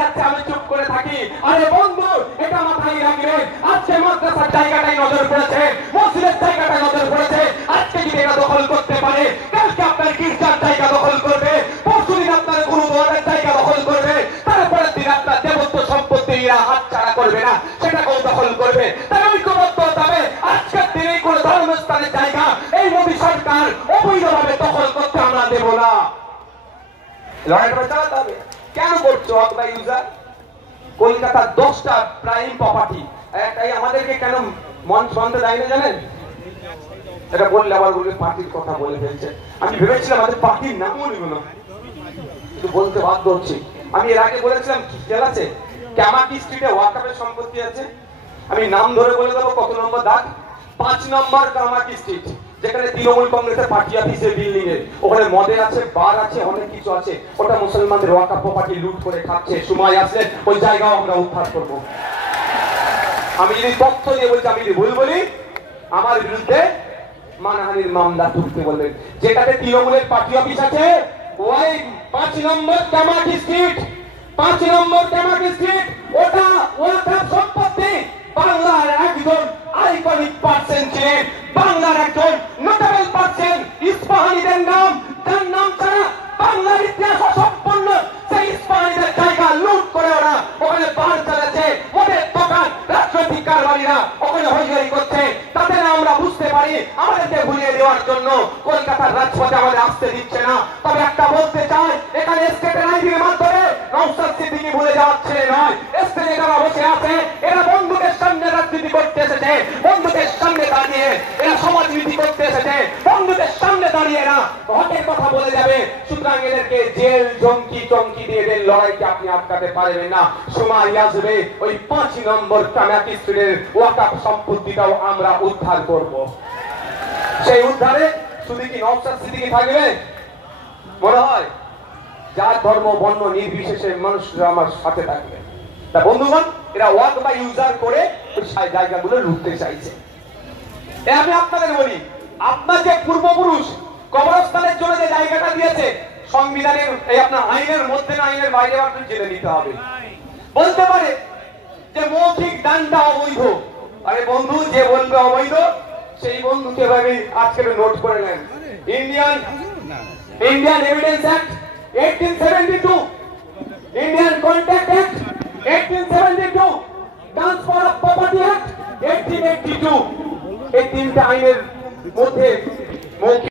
যাচ্ছে আমি চুপ করে থাকি। আরে বন্ধু, এটা মাথায় রাখবেন, আজকে মাদ্রাসার জায়গাটাই নজর পড়েছে, মসজিদের জায়গাটাই নজর পড়েছে। আজকে যদি এটা দখল করতে পারে, কালকে আপনার গির্জার জায়গা দখল করবে, পরশুদিন আপনার গুরুদুয়ারের জায়গা দখল করবে, তারপরের দিন আপনার দেবত্ব সম্পত্তি হাতছাড়া করবে না, সেটাকেও দখল করবে। তাই ঐক্যবদ্ধ হতে হবে। আজকের দিনে কোন ধর্মস্থানের জায়গা এই মোদী সরকার অবৈধভাবে দখল করতে আমরা দেব না। লড়াইটা চালাতে হবে। কেন করছো ওয়াকফ ইউজার? কলকাতার 10টা প্রাইম প্রপার্টি, তাই আমাদেরকে কেন মঞ্চ বন্ধ দেয় না জানেন? এটা বললে আবার বলবে পার্টির কথা বলে ফেলছে। আমি ভেবেছিলাম আমাদের পার্টির নামও নিব না, কিন্তু বলতে বাধ্য হচ্ছি। আমি এর আগে বলেছিলাম কি খেয়াল আছে, ক্যামাকি স্ট্রিটে ওয়াকফের সম্পত্তি আছে। আমি নাম ধরে বলে দেবো কত নম্বর দাগ। 5 নম্বর ক্যামাকি স্ট্রিট, যেখানে তৃণমূল কংগ্রেসের পার্টি অফিসের বিল্ডিং এর ওখানে মদের আছে, বার আছে, অনেক কিছু আছে। ওটা মুসলমানদের ওয়াকফ প্রপার্টি লুট করে খাচ্ছে। সময় আসলে ওই জায়গাও আমরা উদ্ধার করব। আমি যদি তথ্য দিয়ে বলছি, আমি যদি ভুল বলি, আমার বিরুদ্ধে মানহানির মামলা তুলতে বলবেন। যেটাতে তৃণমূলের পার্টি অফিস আছে ওই 5 নম্বর ক্যামাকি স্ট্রিট, 5 নম্বর ক্যামাকি স্ট্রিট, ওটা ওয়াকফ সম্পত্তি। বাংলার একজন আইকনিক পার্সন ছিলেন, বাংলার একজন নোটেবল পার্সন, ইস্পাহানিদের নাম, তার নাম ছাড়া বাংলার ইতিহাস অসম্পূর্ণ। সেই ইস্পাহানিদের জায়গা লুট করে ওরা ওখানে বার চালাচ্ছে, ওদের দোকান, রাজনৈতিক কারবারিরা ওখানে হইচই করছে। তাতে না আমরা বুঝতে পারি আমাদেরকে ভুলিয়ে দেওয়ার জন্য কলকাতার রাজপথে আমাদের আসতে দিচ্ছে না। তবে একটা বলতে চাই, এখানে স্টেটের আইনের মাধ্যমে নওশাদ সিদ্দিকী ভুলে যাওয়ার ছেলে নয়। স্টেটে যারা বসে আছে এরা বন্ধুদের সামনে রাজনীতি করতে এসেছে, বন্ধুদের সামনে দাঁড়িয়ে এরা সমাজনীতি করতে এসেছে, বন্ধুদের সামনে দাঁড়িয়ে এরা হকের কথা বলে যাবে। সুতরাং এদেরকে জেল জঙ্কি চমকি দিয়ে এদের লড়াইকে আপনি আটকাতে পারবেন না। সময় আসবে ওই 5 নম্বর ক্যামাকি স্ট্রিটের ওয়াকফ সম্পত্তিটাও আমরা উদ্ধার করব। সেই উদ্ধারে শুধু কি নওশাদ সিদ্দিকী থাকবে? মনে হয় যার ধর্ম বর্ণ নির্বিশেষে মানুষরা আমার সাথে থাকবে। তা বন্ধুগণ, এরা ওয়াকফ ইউজার করে ওই জায়গাগুলো লুটতে চাইছে। আমি আপনাদের বলি, আপনার যে পূর্বপুরুষ কবরস্থানের জন্য যে জায়গাটা দিয়েছে, সংবিধানের এই আপনার আইনের মধ্যে না আইনের বাইরে আপনি জেনে নিতে হবে। বলতে পারে যে মৌখিক দানটা অবৈধ। আরে বন্ধু, যে বলবে অবৈধ সেই বন্ধুকে ভাবে আজকে নোট করে নেন। Indian evidence act 1872, Indian contact act 1872, transfer of property act 1882, এই তিনটা আইনের মধ্যে মৌখিক